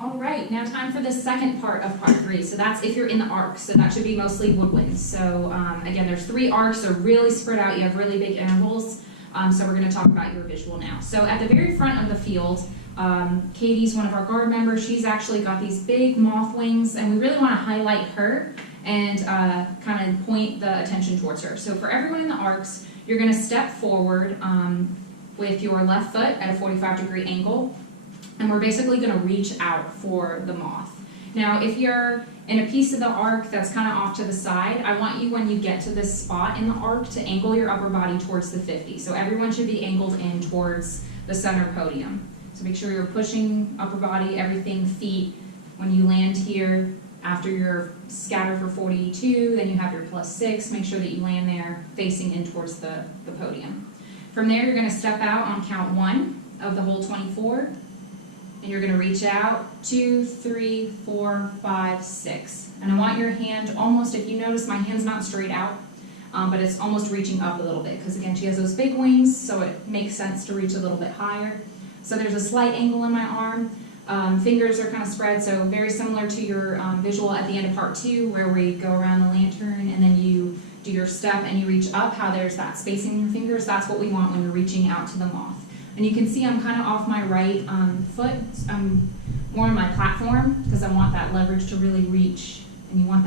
All right, now time for the second part of part 3. So that's if you're in the ARCS. So that should be mostly woodwinds. So again, there's 3 ARCS. They're really spread out. You have really big intervals. So we're going to talk about your visual now. So at the very front of the field, Katie's one of our guard members. She's actually got these big moth wings, and we really want to highlight her and kind of point the attention towards her. So for everyone in the ARCS, you're going to step forward with your left foot at a 45-degree angle, and we're basically going to reach out for the moth. Now, if you're in a piece of the arc that's kind of off to the side, I want you, when you get to this spot in the arc, to angle your upper body towards the 50. So everyone should be angled in towards the center podium. So make sure you're pushing upper body, everything, feet. When you land here, after your scatter for 42, then you have your +6. Make sure that you land there facing in towards the podium. From there, you're going to step out on count 1 of the whole 24. And you're going to reach out 2, 3, 4, 5, 6. And I want your hand almost, if you notice, my hand's not straight out, but it's almost reaching up a little bit because, again, she has those big wings, so it makes sense to reach a little bit higher. So there's a slight angle in my arm. Fingers are kind of spread, so very similar to your visual at the end of part 2 where we go around the lantern and then you do your step and you reach up, how there's that spacing in your fingers. That's what we want when you're reaching out to the moth. And you can see I'm kind of off my right foot. I'm more on my platform because I want that leverage to really reach, and you want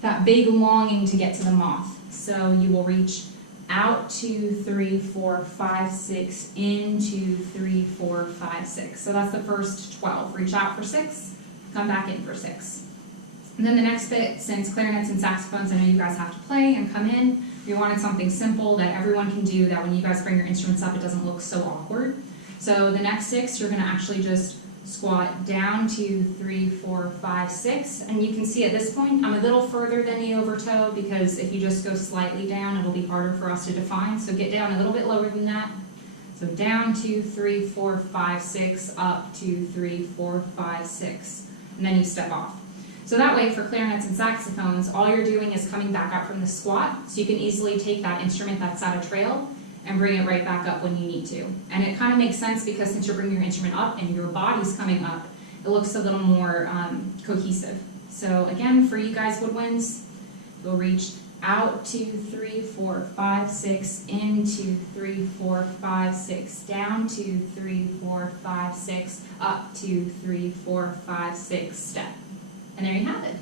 that big longing to get to the moth. So you will reach out 2, 3, 4, 5, 6, in 2, 3, 4, 5, 6. So that's the first 12. Reach out for 6, come back in for 6. And then the next bit, since clarinets and saxophones, I know you guys have to play and come in, we wanted something simple that everyone can do, that when you guys bring your instruments up, it doesn't look so awkward. So the next 6, you're going to actually just squat down 2, 3, 4, 5, 6. And you can see at this point, I'm a little further than the overtoe because if you just go slightly down, it'll be harder for us to define. So get down a little bit lower than that. So down 2, 3, 4, 5, 6, up 2, 3, 4, 5, 6. And then you step off. So that way, for clarinets and saxophones, all you're doing is coming back up from the squat, so you can easily take that instrument that's at a trail and bring it right back up when you need to. And it kind of makes sense because since you're bringing your instrument up and your body's coming up, it looks a little more cohesive. So again, for you guys woodwinds, you'll reach out 2, 3, 4, 5, 6, in 2, 3, 4, 5, 6, down 2, 3, 4, 5, 6, up 2, 3, 4, 5, 6, step. And there you have it.